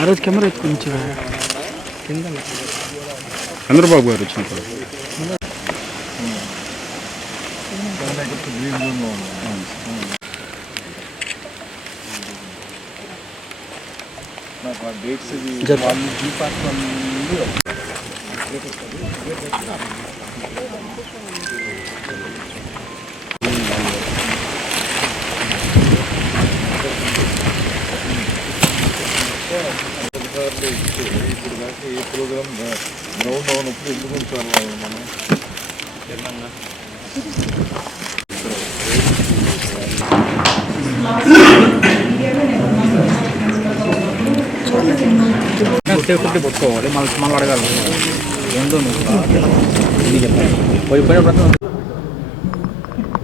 ఆ రోజు కెమెరా ఎత్తుకుని చంద్రబాబు గారు వచ్చినప్పుడు. గ్రీన్ జోన్లో నాకు ఆ డేట్స్ వాళ్ళు జూ పార్క్ ఇప్పుడు కాక ఏ ప్రోగ్రామ్ గ్రౌండ్ అవునప్పుడు ఎందుకు సార్ మనం సేఫ్టీ పట్టుకోవాలి మళ్ళీ మళ్ళీ అడగాలి. ఏందో నువ్వు. చెప్పాలి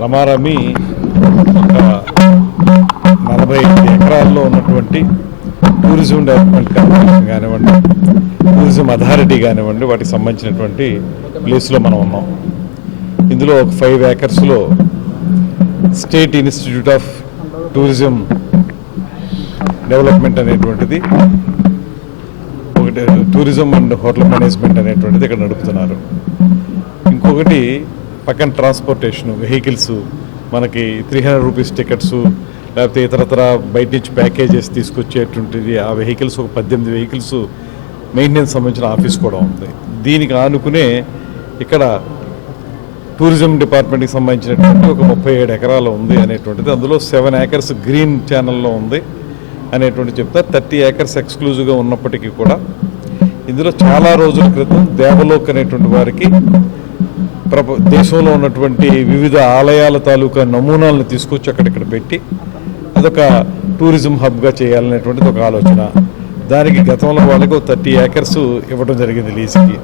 రమారమి ఒక నలభై ఐదు ఎకరాల్లో ఉన్నటువంటి టూరిజం డెవలప్మెంట్ కార్పొరేషన్ కానివ్వండి టూరిజం అథారిటీ కానివ్వండి వాటికి సంబంధించినటువంటి ప్లేస్లో మనం ఉన్నాం. ఇందులో ఒక five ఏకర్స్లో state institute of tourism development అనేటువంటిది టూరిజం అండ్ హోటల్ మేనేజ్మెంట్ అనేటువంటిది ఇక్కడ నడుపుతున్నారు. ఇంకొకటి పక్కన ట్రాన్స్పోర్టేషన్ వెహికల్స్ మనకి త్రీ హండ్రెడ్ రూపీస్ టికెట్స్ లేకపోతే ఇతరతర బయట నుంచి ప్యాకేజెస్ తీసుకొచ్చేటువంటిది ఆ వెహికల్స్ ఒక పద్దెనిమిది వెహికల్స్ మెయింటెనెన్స్ సంబంధించిన ఆఫీస్ కూడా ఉంది. దీనికి ఆనుకునే ఇక్కడ టూరిజం డిపార్ట్మెంట్కి సంబంధించినటువంటి ఒక ముప్పై ఏడు ఎకరాలు ఉంది అనేటువంటిది. అందులో సెవెన్ ఏకర్స్ గ్రీన్ ఛానల్లో ఉంది. అనేటువంటి చెప్తారు థర్టీ ఏకర్స్ ఎక్స్క్లూజివ్గా ఉన్నప్పటికీ కూడా ఇందులో చాలా రోజుల క్రితం దేవలోక్ అనేటువంటి వారికి ప్రప దేశంలో ఉన్నటువంటి వివిధ ఆలయాల తాలూకా నమూనాలను తీసుకొచ్చి అక్కడిక్కడ పెట్టి అదొక టూరిజం హబ్గా చేయాలనేటువంటిది ఒక ఆలోచన. దానికి గతంలో వాళ్ళకి థర్టీ ఏకర్స్ ఇవ్వడం జరిగింది లీజ్కి.